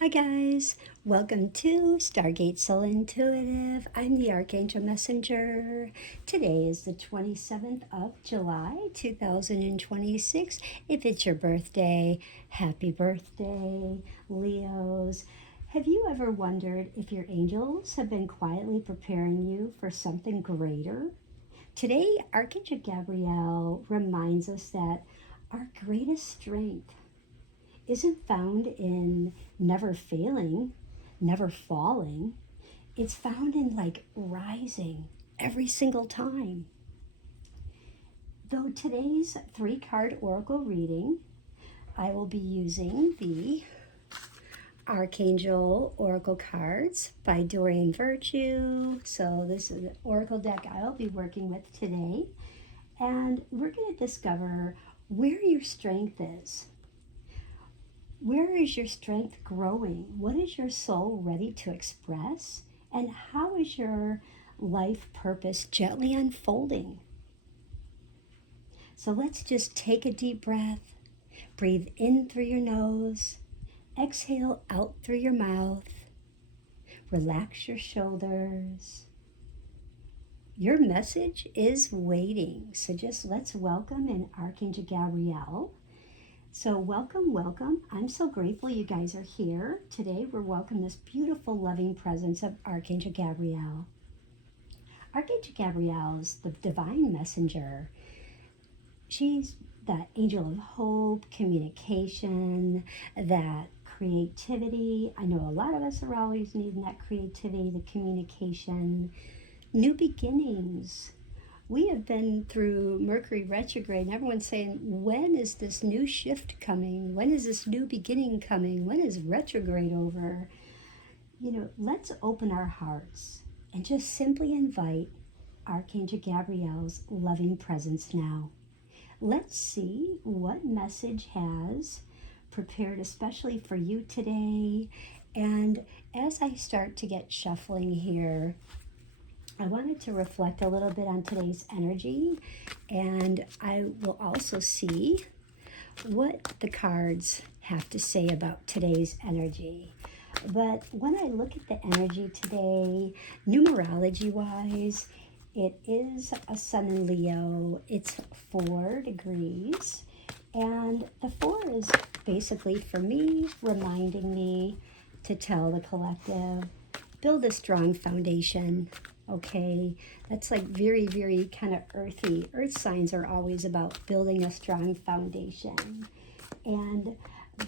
Hi guys, welcome to Stargate Soul Intuitive. I'm the Archangel Messenger. Today is the 27th of July, 2026. If it's your birthday, happy birthday, Leos. Have you ever wondered if your angels have been quietly preparing you for something greater? Today, Archangel Gabriel reminds us that our greatest strength isn't found in never failing, never falling. It's found in rising every single time. Though today's 3-card oracle reading, I will be using the Archangel Oracle Cards by Doreen Virtue. So this is the oracle deck I'll be working with today. And we're going to discover where your strength is. Where is your strength growing? What is your soul ready to express? And how is your life purpose gently unfolding? So let's just take a deep breath. Breathe in through your nose. Exhale out through your mouth. Relax your shoulders. Your message is waiting. So just let's welcome in Archangel Gabriel. So welcome, welcome. I'm so grateful you guys are here. Today we're welcoming this beautiful, loving presence of Archangel Gabriel. Archangel Gabriel is the divine messenger. She's that angel of hope, communication, that creativity. I know a lot of us are always needing that creativity, the communication, new beginnings. We have been through Mercury retrograde, and everyone's saying, when is this new shift coming? When is this new beginning coming? When is retrograde over? Let's open our hearts and just simply invite Archangel Gabriel's loving presence now. Let's see what message has prepared especially for you today. And as I start to get shuffling here, I wanted to reflect a little bit on today's energy, and I will also see what the cards have to say about today's energy. But when I look at the energy today, numerology-wise, it is a Sun in Leo. It's 4 degrees, and the 4 is basically, for me, reminding me to tell the collective, build a strong foundation. Okay, that's very, very kind of earthy. Earth signs are always about building a strong foundation. And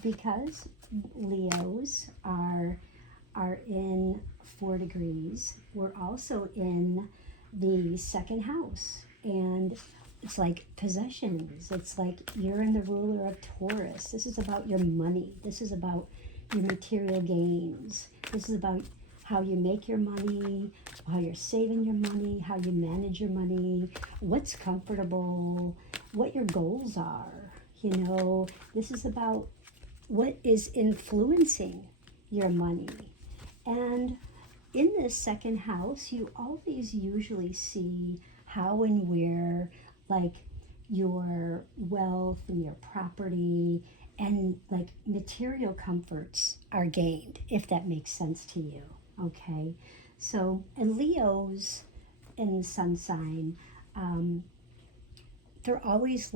because Leos are in 4 degrees, we're also in the second house. And it's like possessions. It's like you're in the ruler of Taurus. This is about your money. This is about your material gains. This is about how you make your money, how you're saving your money, how you manage your money, what's comfortable, what your goals are. This is about what is influencing your money. And in this second house, you always usually see how and where, your wealth and your property and material comforts are gained, if that makes sense to you. Okay, so, and Leos in the sun sign, they're always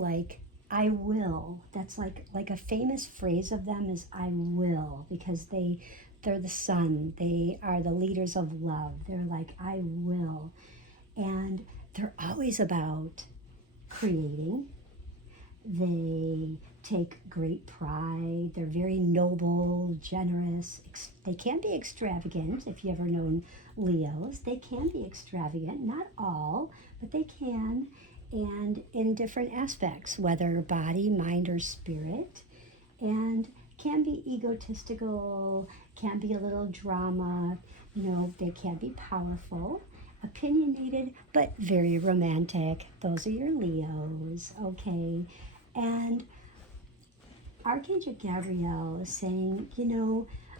I will. That's like a famous phrase of them is I will, because they're the sun. They are the leaders of love. They're I will. And they're always about creating. They take great pride. They're very noble, generous. They can be extravagant. If you ever known Leos, they can be extravagant. Not all, but they can. And in different aspects, whether body, mind, or spirit. And can be egotistical, can be a little drama. They can be powerful, opinionated, but very romantic. Those are your Leos, okay? And Archangel Gabriel is saying,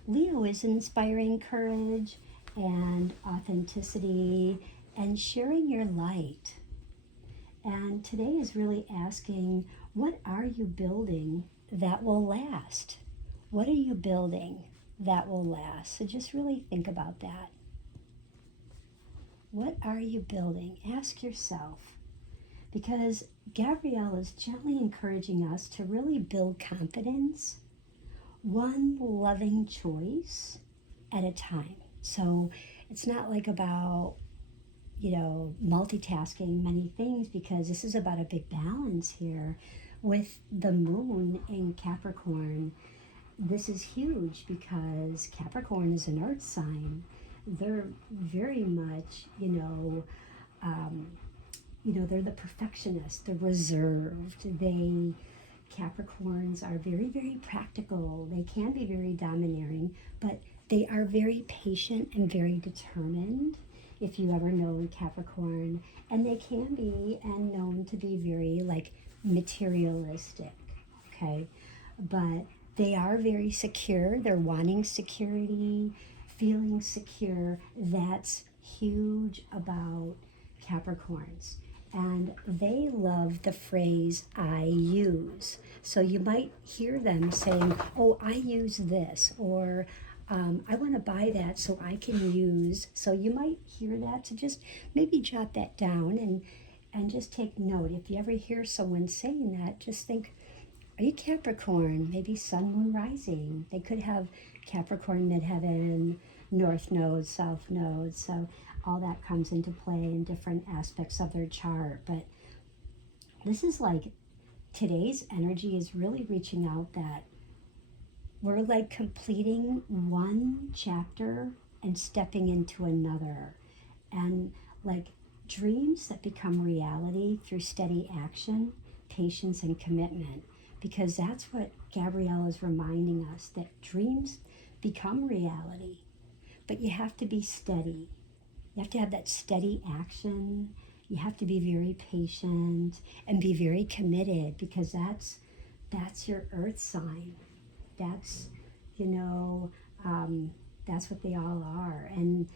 Leo is inspiring courage and authenticity and sharing your light. And today is really asking, what are you building that will last? What are you building? that will last. So just really think about that. What are you building? Ask yourself. Because Gabrielle is gently encouraging us to really build confidence, one loving choice at a time. So it's not like about, multitasking many things, because this is about a big balance here with the moon in Capricorn. This is huge because Capricorn is an earth sign. They're very much, they're the perfectionists, they're reserved. Capricorns are very, very practical. They can be very domineering, but they are very patient and very determined, if you ever know Capricorn. And they can be and known to be very materialistic, okay? But they are very secure. They're wanting security, feeling secure. That's huge about Capricorns. And they love the phrase, I use. So you might hear them saying, oh, I use this, or I want to buy that so I can use. So you might hear that. So just maybe jot that down and just take note. If you ever hear someone saying that, just think, are you Capricorn? Maybe sun, moon, rising. They could have Capricorn midheaven, north node, south node. So all that comes into play in different aspects of their chart. But this is today's energy is really reaching out that we're completing one chapter and stepping into another. And dreams that become reality through steady action, patience, and commitment. Because that's what Gabrielle is reminding us, that dreams become reality. But you have to be steady. You have to have that steady action. You have to be very patient and be very committed, because that's your earth sign. That's, that's what they all are. And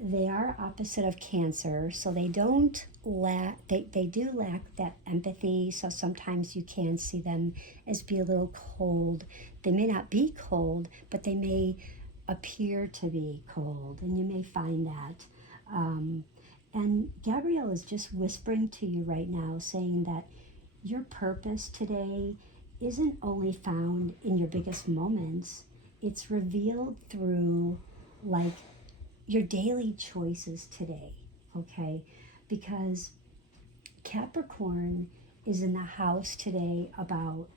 they are opposite of Cancer, so they don't lack, they do lack that empathy. So sometimes you can see them as be a little cold. They may not be cold, but they may appear to be cold, and you may find that. And Gabrielle is just whispering to you right now, saying that your purpose today isn't only found in your biggest moments, it's revealed through your daily choices today, okay? Because Capricorn is in the house today about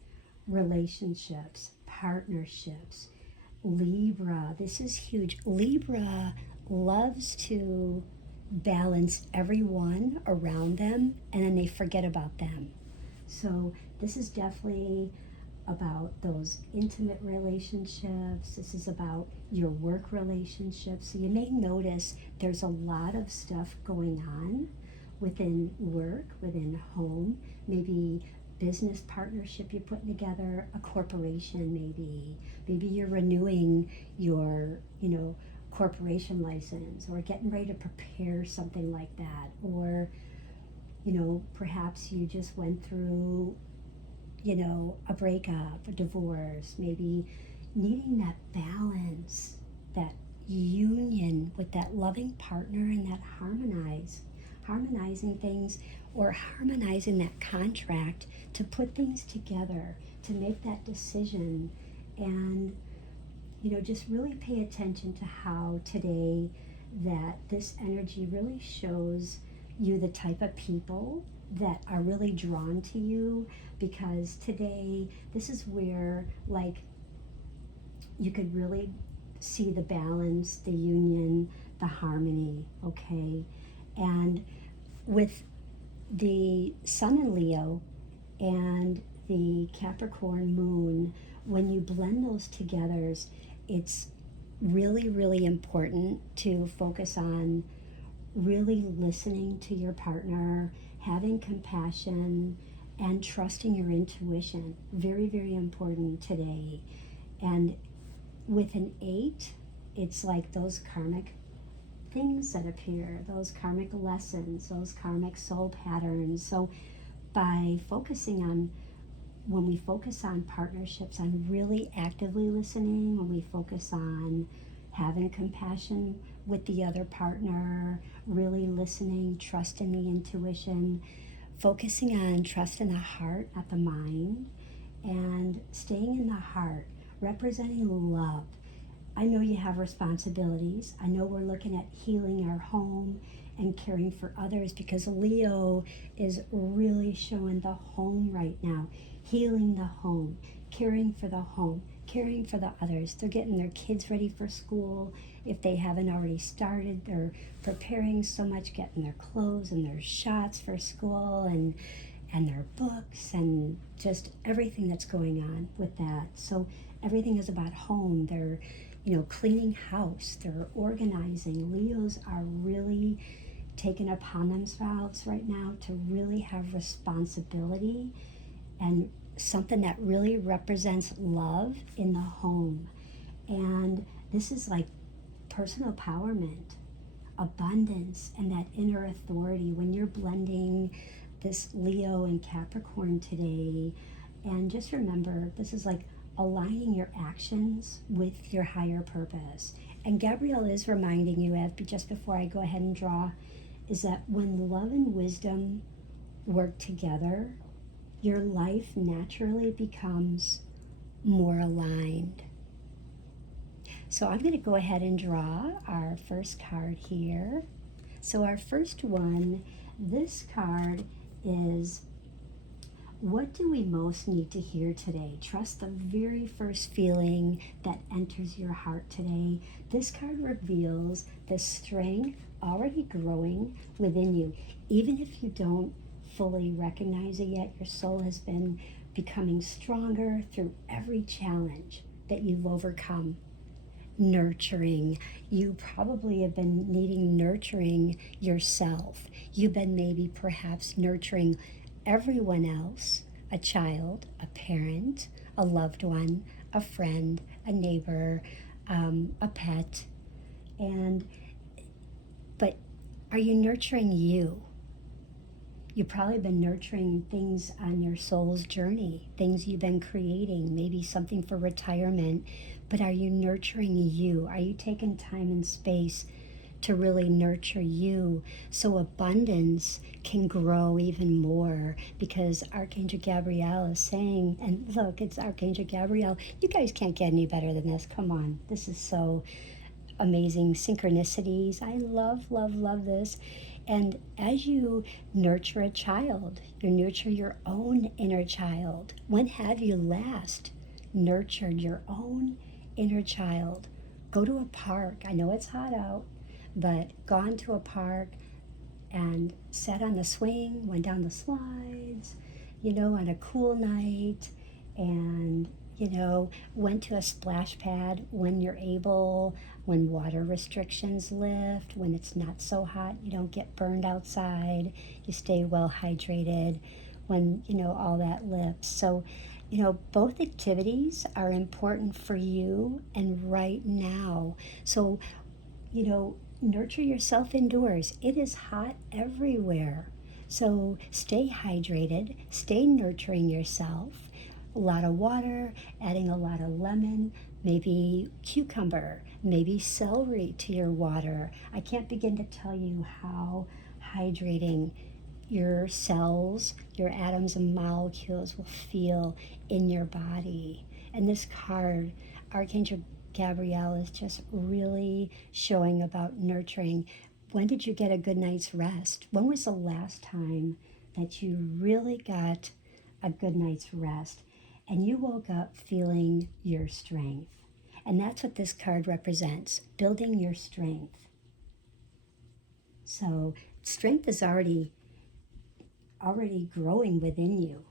relationships, partnerships. Libra, this is huge. Libra loves to balance everyone around them, and then they forget about them. So this is definitely about those intimate relationships. This is about your work relationships. So you may notice there's a lot of stuff going on within work, within home, maybe business partnership you're putting together, a corporation maybe you're renewing your, corporation license, or getting ready to prepare something like that, or, perhaps you just went through, a breakup, a divorce, maybe needing that balance, that union with that loving partner, and that harmonizing things, or harmonizing that contract to put things together, to make that decision. And just really pay attention to how today that this energy really shows you the type of people that are really drawn to you, because today this is where you could really see the balance, the union, the harmony, okay? And with the Sun in Leo and the Capricorn moon, when you blend those together, it's really, really important to focus on really listening to your partner, having compassion, and trusting your intuition. Very, very important today. And with an 8, it's those karmic things that appear, those karmic lessons, those karmic soul patterns. So by focusing on when we focus on partnerships, on really actively listening, when we focus on having compassion with the other partner, really listening, trusting the intuition, focusing on trust in the heart, not the mind, and staying in the heart, representing love. I know you have responsibilities. I know we're looking at healing our home and caring for others, because Leo is really showing the home right now, healing the home, caring for the home, caring for the others. They're getting their kids ready for school. If they haven't already started, they're preparing so much, getting their clothes and their shots for school and their books and just everything that's going on with that. So everything is about home. They're, cleaning house. They're organizing. Leos are really taking upon themselves right now to really have responsibility and something that really represents love in the home. And this is like personal empowerment, abundance, and that inner authority when you're blending this Leo and Capricorn today. And just remember, this is like aligning your actions with your higher purpose. And Gabrielle is reminding you, as just before I go ahead and draw, is that when love and wisdom work together, your life naturally becomes more aligned. So I'm going to go ahead and draw our first card here. So our first one, this card is, what do we most need to hear today? Trust the very first feeling that enters your heart today. This card reveals the strength already growing within you. Even if you don't fully recognize it yet, your soul has been becoming stronger through every challenge that you've overcome. Nurturing. You probably have been needing nurturing yourself. You've been maybe perhaps nurturing everyone else, a child, a parent, a loved one, a friend, a neighbor, a pet. But are you nurturing you? You've probably been nurturing things on your soul's journey, things you've been creating, maybe something for retirement. But are you nurturing you? Are you taking time and space to really nurture you so abundance can grow even more? Because Archangel Gabriel is saying, and look, it's Archangel Gabriel. You guys can't get any better than this. Come on. This is so amazing. Synchronicities. I love this. And as you nurture a child, you nurture your own inner child. When have you last nurtured your own inner child? Go to a park. I know it's hot out, but gone to a park and sat on the swing, went down the slides, on a cool night, and went to a splash pad when you're able, when water restrictions lift, when it's not so hot, you don't get burned outside, you stay well hydrated, when, all that lifts. So, both activities are important for you and right now. So, nurture yourself indoors. It is hot everywhere. So stay hydrated, stay nurturing yourself. A lot of water, adding a lot of lemon, maybe cucumber, maybe celery to your water. I can't begin to tell you how hydrating your cells, your atoms and molecules will feel in your body. And this card, Archangel Gabriel, is just really showing about nurturing. When did you get a good night's rest? When was the last time that you really got a good night's rest and you woke up feeling your strength? And that's what this card represents, building your strength. So strength is already growing within you.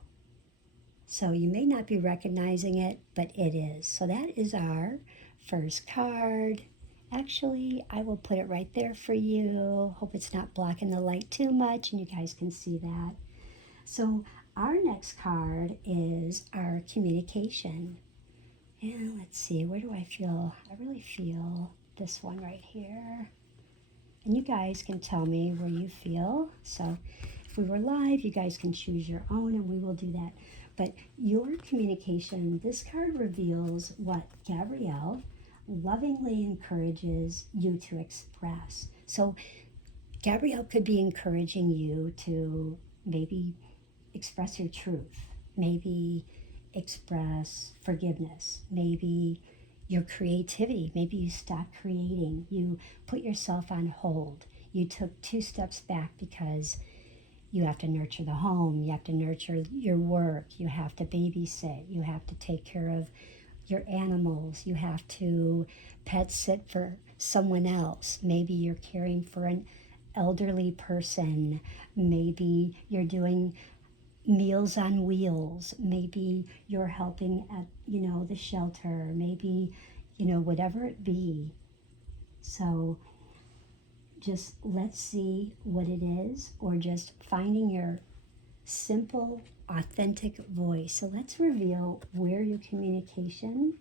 So you may not be recognizing it, but it is. So that is our first card. Actually, I will put it right there for you. Hope it's not blocking the light too much and you guys can see that. So our next card is our communication. And let's see, where do I feel? I really feel this one right here. And you guys can tell me where you feel. So if we were live, you guys can choose your own and we will do that. But your communication, this card reveals what Gabrielle lovingly encourages you to express. So Gabrielle could be encouraging you to maybe express your truth, maybe express forgiveness, maybe your creativity, maybe you stopped creating, you put yourself on hold, you took 2 steps back because you have to nurture the home, you have to nurture your work, you have to babysit, you have to take care of your animals, you have to pet sit for someone else. Maybe you're caring for an elderly person, maybe you're doing Meals on Wheels, maybe you're helping at, the shelter, maybe, whatever it be. So just let's see what it is, or just finding your simple, authentic voice. So let's reveal where your communication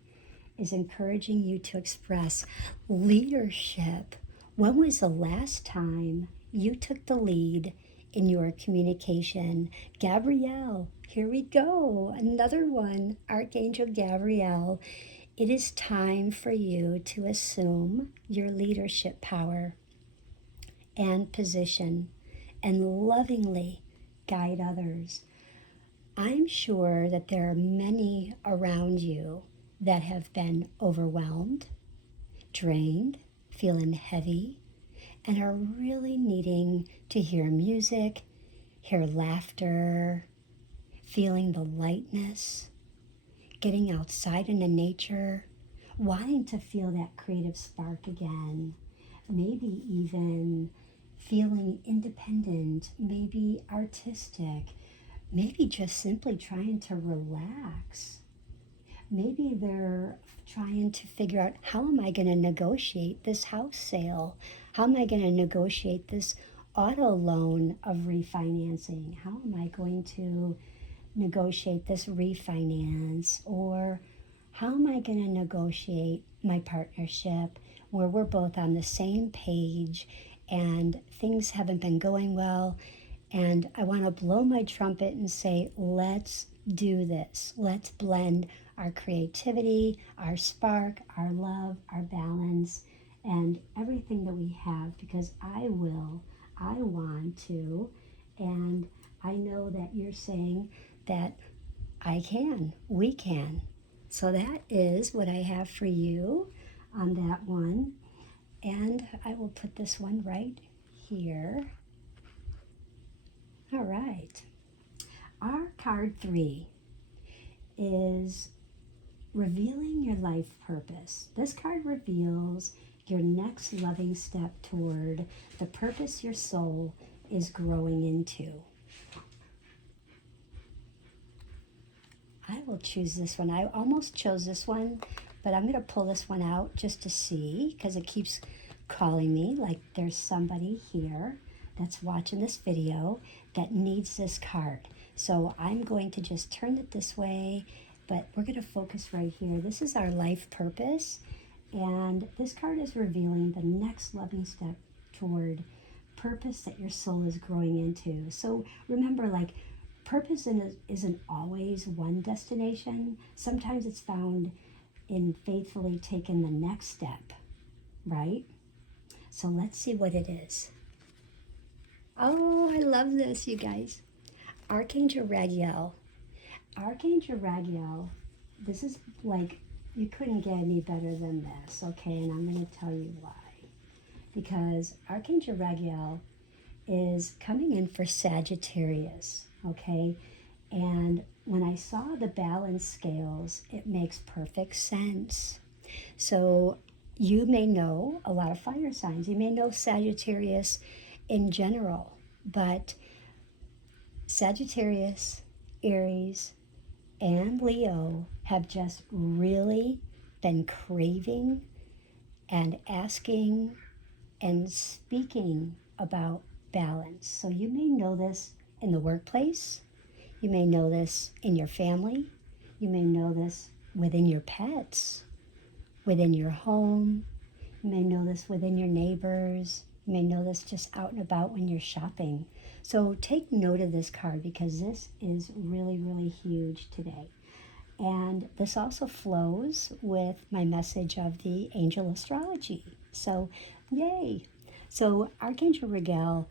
is encouraging you to express leadership. When was the last time you took the lead in your communication? Gabrielle, here we go. Another one, Archangel Gabriel. It is time for you to assume your leadership power and position and lovingly guide others. I'm sure that there are many around you that have been overwhelmed, drained, feeling heavy, and are really needing to hear music, hear laughter, feeling the lightness, getting outside into nature, wanting to feel that creative spark again, maybe even feeling independent, maybe artistic, maybe just simply trying to relax. Maybe they're trying to figure out, how am I going to negotiate this house sale? How am I going to negotiate this auto loan of refinancing? How am I going to negotiate this refinance? Or how am I going to negotiate my partnership where we're both on the same page and things haven't been going well, and I want to blow my trumpet and say, let's do this. Let's blend our creativity, our spark, our love, our balance, and everything that we have, because I want to, and I know that you're saying that I can, we can. So that is what I have for you on that one. And I will put this one right here. All right. Our card 3 is revealing your life purpose. This card reveals your next loving step toward the purpose your soul is growing into. I will choose this one. I almost chose this one, but I'm going to pull this one out just to see, because it keeps calling me like there's somebody here that's watching this video that needs this card. So I'm going to just turn it this way, but we're going to focus right here. This is our life purpose, and this card is revealing the next loving step toward purpose that your soul is growing into. So remember, like, purpose isn't always one destination. Sometimes it's found in faithfully taking the next step, right? So let's see what it is. Oh, I love this, you guys. Archangel Raguel. Archangel Raguel, this is like, you couldn't get any better than this, okay? And I'm going to tell you why. Because Archangel Raguel is coming in for Sagittarius, okay? And when I saw the balance scales, it makes perfect sense. So you may know a lot of fire signs. You may know Sagittarius in general, but Sagittarius, Aries, and Leo have just really been craving and asking and speaking about balance. So you may know this in the workplace. You may know this in your family. You may know this within your pets, within your home. You may know this within your neighbors. You may know this just out and about when you're shopping. So take note of this card because this is really, really huge today. And this also flows with my message of the angel astrology. So, yay. So, Archangel Gabriel,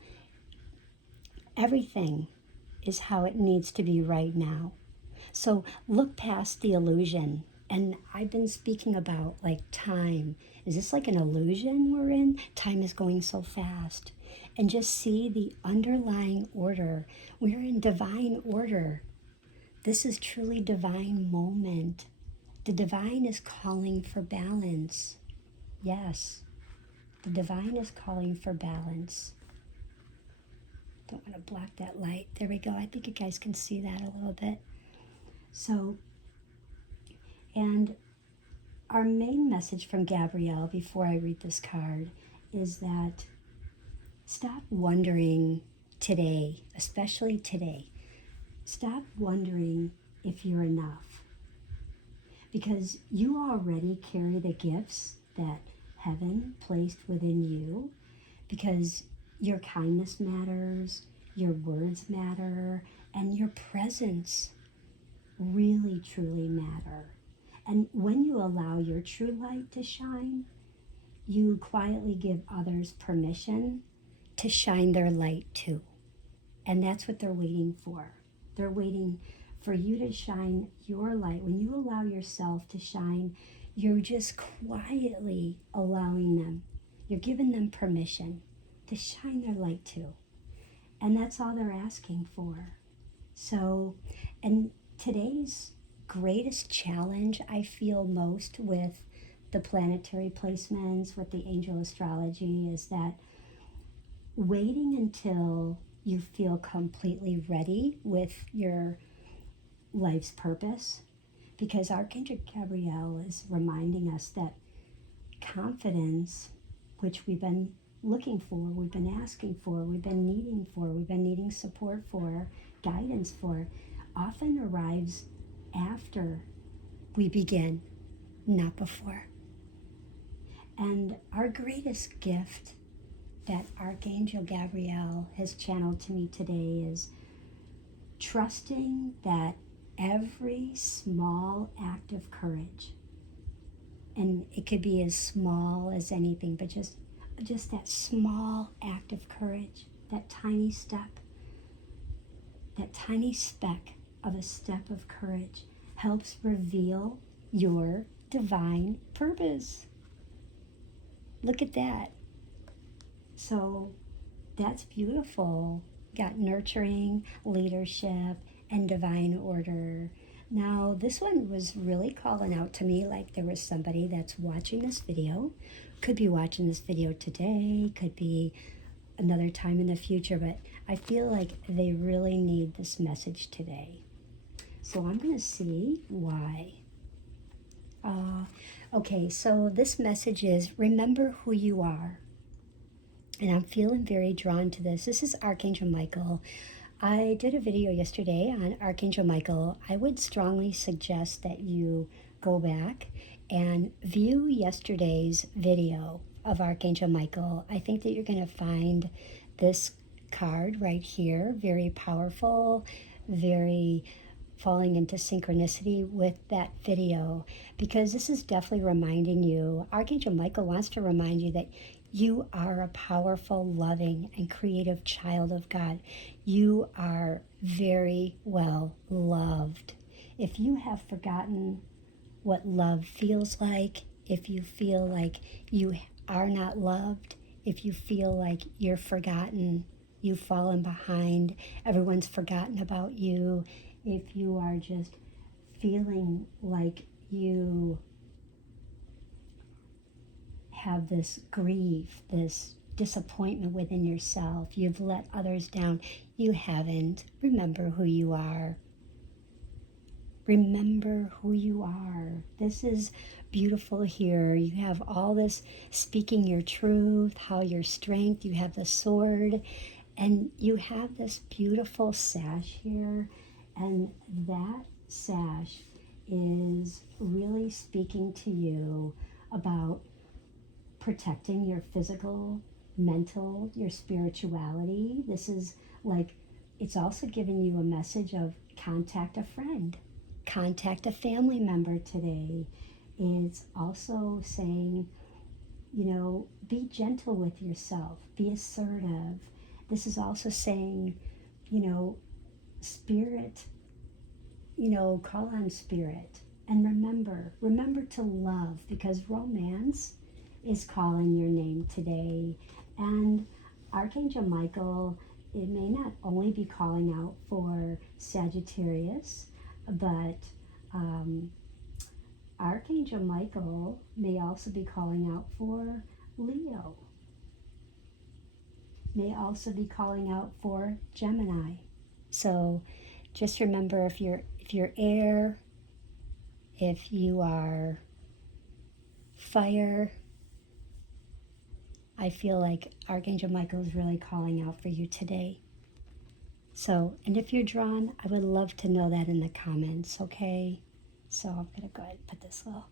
everything is how it needs to be right now. So, look past the illusion. And I've been speaking about like time. Is this like an illusion we're in? Time is going so fast. And just see the underlying order. We're in divine order. This is truly divine moment. The divine is calling for balance. Yes, the divine is calling for balance. Don't want to block that light. There we go. I think you guys can see that a little bit. So, and our main message from Gabrielle before I read this card is that stop wondering today, especially today. Stop wondering if you're enough, because you already carry the gifts that heaven placed within you, because your kindness matters, your words matter, and your presence really truly matter. And when you allow your true light to shine, you quietly give others permission to shine their light too. And that's what they're waiting for. They're waiting for you to shine your light. When you allow yourself to shine, you're just quietly allowing them. You're giving them permission to shine their light too. And that's all they're asking for. So, and today's greatest challenge I feel most with the planetary placements, with the angel astrology, is that waiting until you feel completely ready with your life's purpose, because Archangel Gabriel is reminding us that confidence, which we've been looking for, we've been asking for, we've been needing support for, guidance for, often arrives after we begin, not before. And our greatest gift that Archangel Gabriel has channeled to me today is trusting that every small act of courage, and it could be as small as anything, but just that small act of courage, that tiny step, that tiny speck of a step of courage helps reveal your divine purpose. Look at that. So that's beautiful. Got nurturing, leadership, and divine order. Now, this one was really calling out to me like there was somebody that's watching this video. Could be watching this video today, could be another time in the future, but I feel like they really need this message today. So I'm going to see why. Okay, so this message is remember who you are. And I'm feeling very drawn to this. This is Archangel Michael. I did a video yesterday on Archangel Michael. I would strongly suggest that you go back and view yesterday's video of Archangel Michael. I think that you're going to find this card right here very powerful, very falling into synchronicity with that video, because this is definitely reminding you, Archangel Michael wants to remind you that you are a powerful, loving, and creative child of God. You are very well loved. If you have forgotten what love feels like, if you feel like you are not loved, if you feel like you're forgotten, you've fallen behind, everyone's forgotten about you, if you are just feeling like you have this grief, this disappointment within yourself, you've let others down, you haven't. Remember who you are. Remember who you are. This is beautiful here. You have all this speaking your truth, how your strength, you have the sword, and you have this beautiful sash here, and that sash is really speaking to you about protecting your physical mental, your spirituality. This is like, it's also giving you a message of contact a friend, contact a family member today. It's also saying, you know, be gentle with yourself, be assertive. This is also saying, you know, spirit, you know, call on spirit. And remember to love, because romance is calling your name today. And Archangel Michael, it may not only be calling out for Sagittarius, but Archangel Michael may also be calling out for Leo, may also be calling out for Gemini. So just remember, if you're air, if you are fire, I feel like Archangel Michael is really calling out for you today. So, and if you're drawn, I would love to know that in the comments, okay? So I'm going to go ahead and put this little,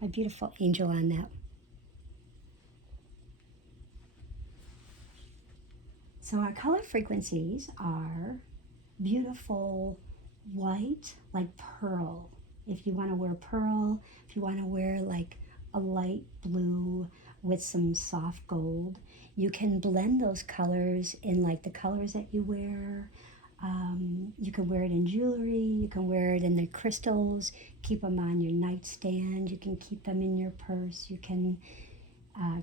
my beautiful angel on that. So our color frequencies are beautiful white, like pearl. If you want to wear pearl, if you want to wear like a light blue with some soft gold, you can blend those colors in like the colors that you wear. You can wear it in jewelry, you can wear it in the crystals, keep them on your nightstand, you can keep them in your purse, you can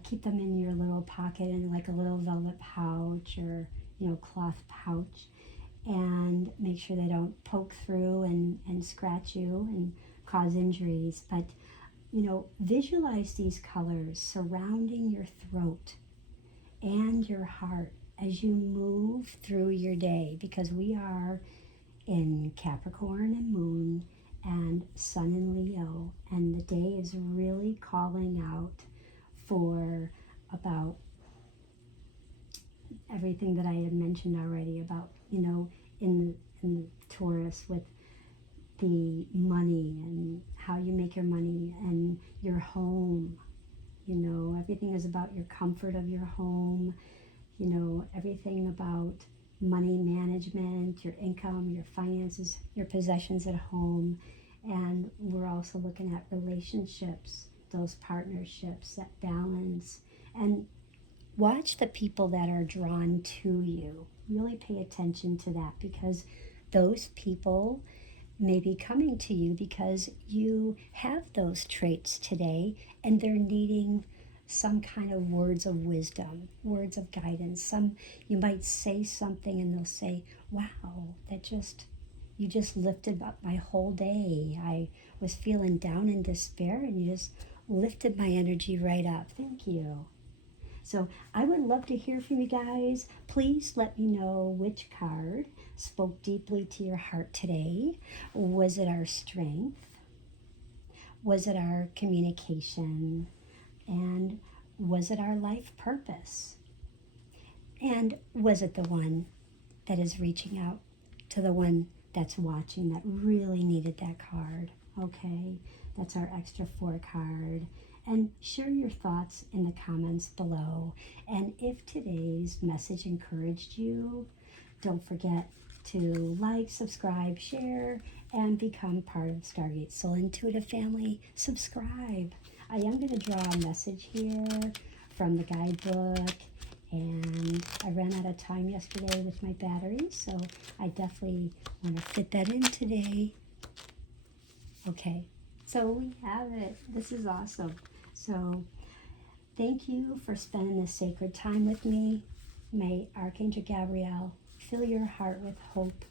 keep them in your little pocket in like a little velvet pouch or, you know, cloth pouch, and make sure they don't poke through and scratch you and cause injuries. But, you know, visualize these colors surrounding your throat and your heart as you move through your day, because we are in Capricorn and Moon and Sun and Leo, and the day is really calling out for about everything that I had mentioned already about, you know, in the Taurus with the money and how you make your money and your home. You know, everything is about your comfort of your home, you know, everything about money management, your income, your finances, your possessions at home. And we're also looking at relationships, those partnerships, that balance. And watch the people that are drawn to you. Really pay attention to that, because those people may be coming to you because you have those traits today, and they're needing some kind of words of wisdom, words of guidance. You might say something and they'll say, wow, you just lifted up my whole day. I was feeling down in despair and you just lifted my energy right up. Thank you. So I would love to hear from you guys. Please let me know which card spoke deeply to your heart today. Was it our strength? Was it our communication? And was it our life purpose? And was it the one that is reaching out to the one that's watching that really needed that card? Okay, that's our extra 4 card. And share your thoughts in the comments below. And if today's message encouraged you, don't forget to like, subscribe, share, and become part of Stargate Soul Intuitive family. Subscribe. I am going to draw a message here from the guidebook, and I ran out of time yesterday with my batteries, so I definitely want to fit that in today. Okay, so we have it. This is awesome. So thank you for spending this sacred time with me. May Archangel Gabriel fill your heart with hope,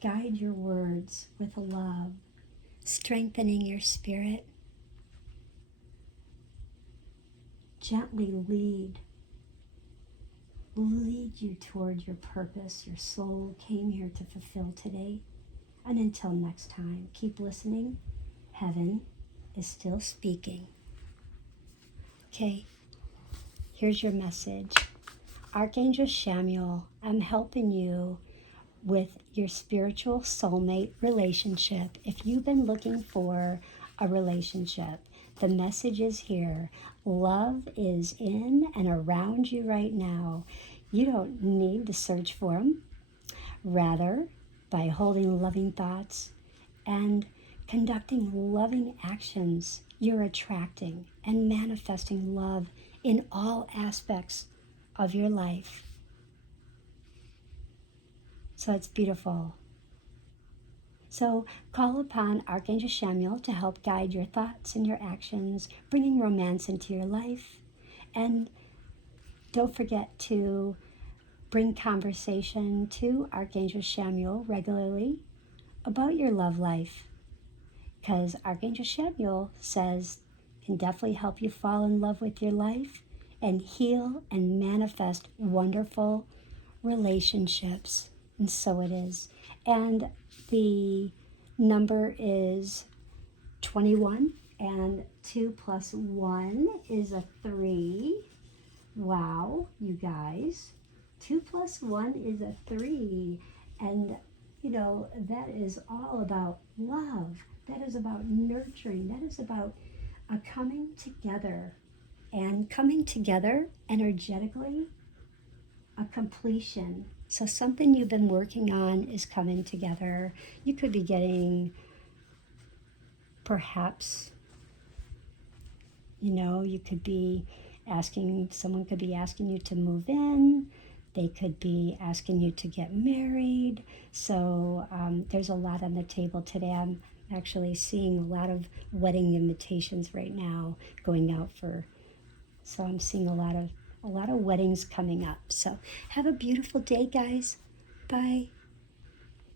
guide your words with love, strengthening your spirit, gently lead you toward your purpose your soul came here to fulfill today. And until next time, keep listening. Heaven is still speaking. Okay, here's your message. Archangel Samuel, I'm helping you with your spiritual soulmate relationship. If you've been looking for a relationship, The message is here. Love is in and around you right now. You don't need to search for them. Rather, by holding loving thoughts and conducting loving actions, you're attracting and manifesting love in all aspects of your life. So it's beautiful. So call upon Archangel Chamuel to help guide your thoughts and your actions, bringing romance into your life. And don't forget to bring conversation to Archangel Chamuel regularly about your love life, because Archangel Chamuel says can definitely help you fall in love with your life and heal and manifest wonderful relationships. And so it is. And the number is 21, and 2 plus 1 is a 3. Wow, you guys. 2 plus 1 is a 3. And, you know, that is all about love. That is about nurturing. That is about a coming together. And coming together energetically, a completion. So something you've been working on is coming together. You could be getting, perhaps, you could be someone could be asking you to move in. They could be asking you to get married. So there's a lot on the table today. I'm actually seeing a lot of wedding invitations right now going out so I'm seeing a lot of weddings coming up. So have a beautiful day, guys. Bye.